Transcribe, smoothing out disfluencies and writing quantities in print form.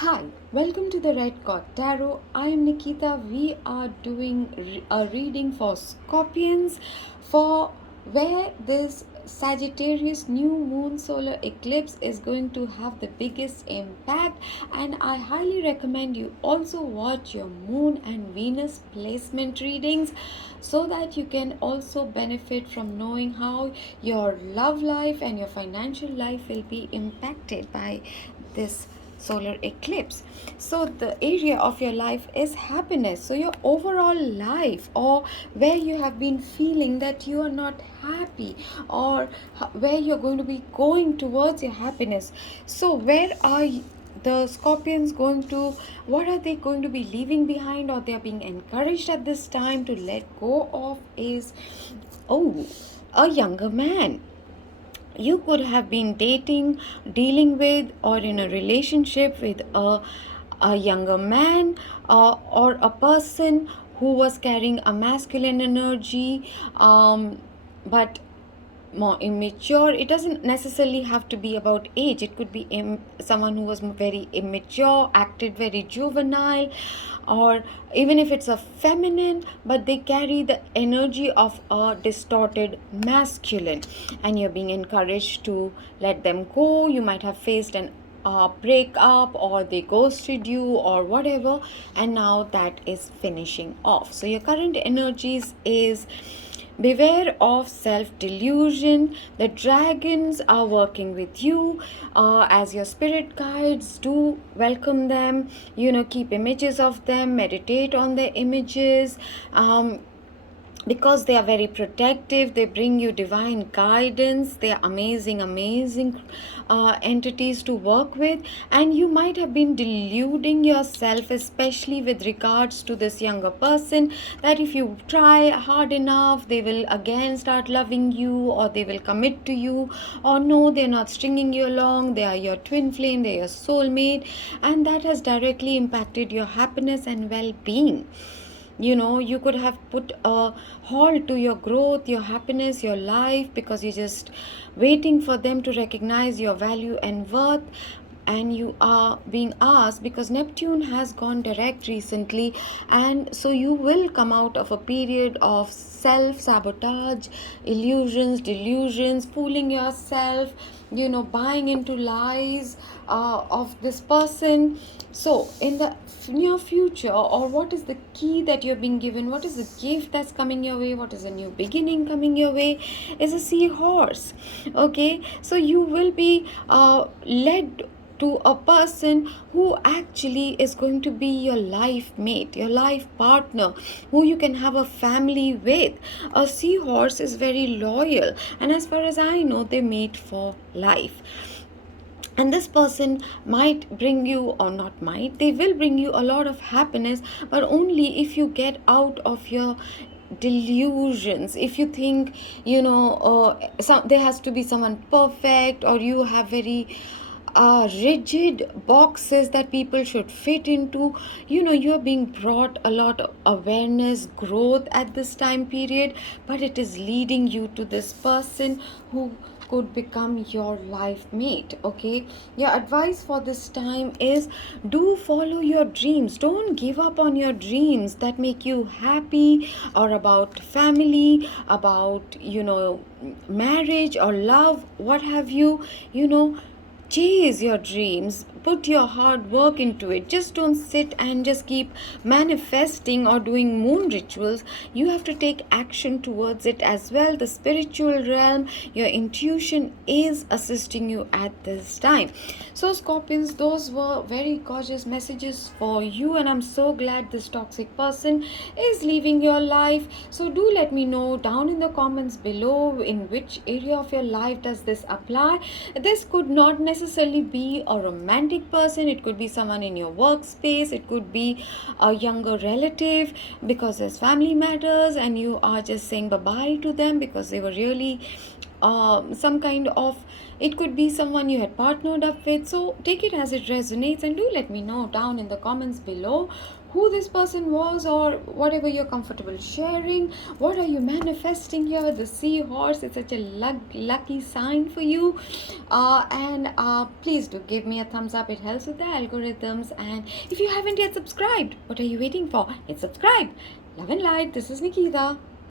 Hi, welcome to the Red Card Tarot. I am Nikita. We are doing a reading for Scorpions for where this Sagittarius new moon solar eclipse is going to have the biggest impact, and I highly recommend you also watch your moon and Venus placement readings so that you can also benefit from knowing how your love life and your financial life will be impacted by this solar eclipse. So the area of your life is happiness. So your overall life, or where you have been feeling that you are not happy, or where you're going to be going towards your happiness. So where are the Scorpions going to, what are they going to be leaving behind, or they are being encouraged at this time to let go of, is a younger man. You could have been dating, dealing with, or in a relationship with a younger man, or a person who was carrying a masculine energy, but more immature. It doesn't necessarily have to be about age. It could be someone who was very immature, acted very juvenile, or even if it's a feminine, but they carry the energy of a distorted masculine, and you're being encouraged to let them go. You might have faced an break up, or they ghosted you, or whatever, and now that is finishing off. So your current energies is beware of self delusion. The dragons are working with you as your spirit guides. Do welcome them, keep images of them, meditate on the images. Because they are very protective, they bring you divine guidance. They are amazing entities to work with, and you might have been deluding yourself, especially with regards to this younger person, that if you try hard enough they will again start loving you, or they will commit to you, or no, they're not stringing you along, they are your twin flame, they're your soulmate, and that has directly impacted your happiness and well-being. You could have put a halt to your growth, your happiness, your life, because you're just waiting for them to recognize your value and worth. And you are being asked, because Neptune has gone direct recently, and so you will come out of a period of self sabotage, illusions, delusions, fooling yourself, buying into lies of this person. So in the near future, or what is the key that you're being given, what is the gift that's coming your way, what is a new beginning coming your way, is a seahorse. Okay, so you will be led to a person who actually is going to be your life mate, your life partner, who you can have a family with. A seahorse is very loyal, and as far as I know, they mate for life. And this person might bring you, or not might, they will bring you a lot of happiness, but only if you get out of your delusions. If you think, there has to be someone perfect, or you have very rigid boxes that people should fit into. You're being brought a lot of awareness, growth at this time period, but it is leading you to this person who could become your life mate. Okay, your advice for this time is, do follow your dreams. Don't give up on your dreams that make you happy, or about family, about marriage or love, what have you. Chase your dreams, put your hard work into it. Just don't sit and just keep manifesting or doing moon rituals. You have to take action towards it as well. The spiritual realm, your intuition is assisting you at this time. So Scorpions, those were very gorgeous messages for you, and I'm so glad this toxic person is leaving your life. So do let me know down in the comments below, in which area of your life does this apply. This could not necessarily be a romantic person, it could be someone in your workspace, it could be a younger relative, because there's family matters and you are just saying bye bye to them because they were really some kind of, it could be someone you had partnered up with. So take it as it resonates, and do let me know down in the comments below who this person was, or whatever you're comfortable sharing. What are you manifesting here? The seahorse is such a lucky sign for you. And please do give me a thumbs up, it helps with the algorithms. And if you haven't yet subscribed, what are you waiting for? Hit subscribe. Love and light, this is Nikita.